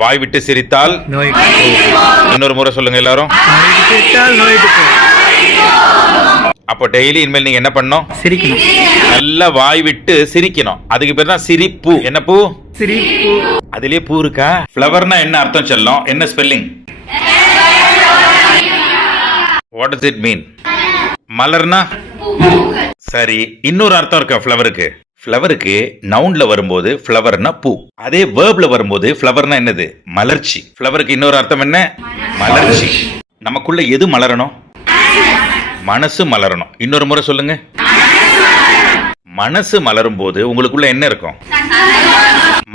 வாய் விட்டு சிரித்தால் நோய் இன்னொரு முறை சொல்லுங்க எல்லாரும். சிரித்தால் நோய் அப்போ டெய்லி இனிமேல் நீங்க என்ன பண்ணணும்? சிரிக்கணும். நல்லா வாய் விட்டு சிரிக்கணும். அதுக்கு பேர் தான் சிரிப்பு. என்ன பூ? சிரிப்பு. அதுலயே பூ இருக்கா? ஃப்ளவர்னா என்ன அர்த்தம் செல்லும்? என்ன spelling? What does it mean? மலர்னா சரி. இன்னொரு அர்த்தம் இருக்கா ஃப்ளவருக்கு? ஃப்ளவருக்கு நவுன்ல வரும்போது ஃப்ளவர்னா பூ, அதே வேர்ப்ல வரும்போது ஃப்ளவர்னா என்னது? மலர்ச்சி. ஃப்ளவருக்கு இன்னொரு அர்த்தம் என்ன? மலர்ச்சி. நமக்குள்ள எது மலரணும்? மனசு மலரணும். இன்னொரு முறை சொல்லுங்க. மனசு மலரும் போது உங்களுக்குள்ள என்ன இருக்கும்?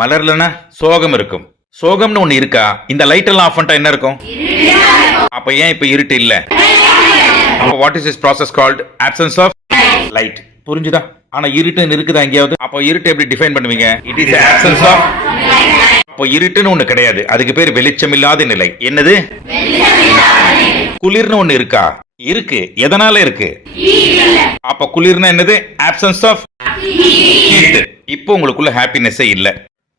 மலர்லனா சோகம் இருக்கும். சோகம்னு ஒண்ணு இருக்கா? இந்த லைட் எல்லாம் ஆஃப் பண்ணிட்டா என்ன இருக்கும்? அப்ப ஏன் இப்ப இருட்டு இல்ல? அப்ப what is this process called? absence of light. புரிஞ்சுதா? ஆனா இருட்டுன்னு இருக்குதா எங்கேயாவது? அப்ப இருட்டு எப்படி டிஃபைன் பண்ணுவீங்க? It is absence of. அப்ப இருட்டுன்னு ஒண்ணு கிடையாது. அதுக்கு பேர் வெளிச்சம் இல்லாத நிலை. என்னது? குளிர்னு ஒண்ணு இருக்கா? இருக்கு. எதனால இருக்கு? அப்ப குளிர்னா என்னது? absence of heat. இப்போ உங்களுக்குள்ள ஹாப்பினஸே இல்ல.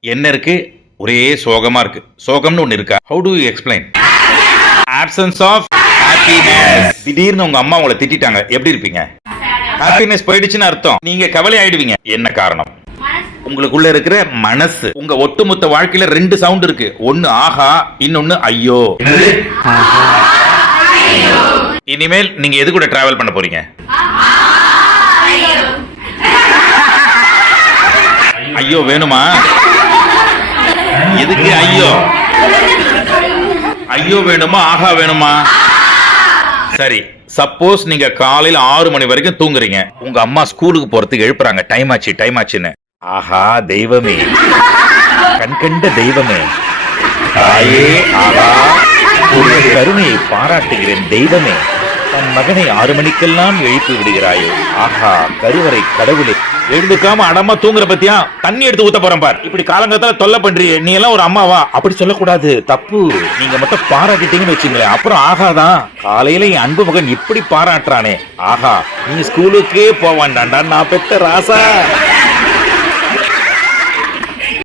என்ன இருக்கு? ஒரே சோகமா இருக்கு. சோகம்னு ஒண்ணு இருக்கா? how do you explain? absence of happiness. திடீர்னு உங்க அம்மா உங்களை திட்டிட்டாங்க, எப்படி இருப்பீங்க? ஹாப்பினஸ் போயிடுச்சுன்னு அர்த்தம். நீங்க கவலை ஆயிடுவீங்க. என்ன காரணம்? உங்களுக்குள்ள இருக்கிற மனசு. உங்க ஒட்டுமொத்த வாழ்க்கையில ரெண்டு சவுண்ட் இருக்கு. ஒன்னு ஆஹா, இன்னொன்னு ஐயோ. இனிமேல் நீங்க எது கூட டிராவல் பண்ண போறீங்க? ஐயோ வேணுமா? எதுக்கு ஐயோ? ஐயோ வேணுமா ஆஹா வேணுமா? சரி, சப்போஸ் நீங்க காலையில 6 மணி வரைக்கும் தூங்குறீங்க. உங்க அம்மா ஸ்கூலுக்கு போறதுக்கு எழுப்புறாங்க, டைம் ஆச்சுன்னு. ஆஹா தெய்வமே, கண்கண்ட தெய்வமே, தாயே ஆஹா, ஒரு கருணையை பாராட்டுகிறேன் தெய்வமே. தன் மகனை 6 மணிக்கெல்லாம் எழுப்பி விடுகிறாயே. ஆஹா கருவறை கடவுளே. எழுந்துக்காம அடமா தூங்குற பத்தியா? தண்ணி எடுத்து ஊத்த போறேன் பார். இப்படி காலங்கத்தால தொல்லை பண்றியே, நீ எல்லாம் ஒரு அம்மாவா? அப்படி சொல்லக்கூடாது, தப்பு. நீங்க மட்டும் பாராட்டிட்டீங்கன்னு வச்சுங்களேன், அப்புறம் ஆகாதான். காலையில என் அன்பு மகன் இப்படி பாராட்டுறானே, ஆஹா நீ ஸ்கூலுக்கே போவான்டாண்டா நான் பெத்த ராசா.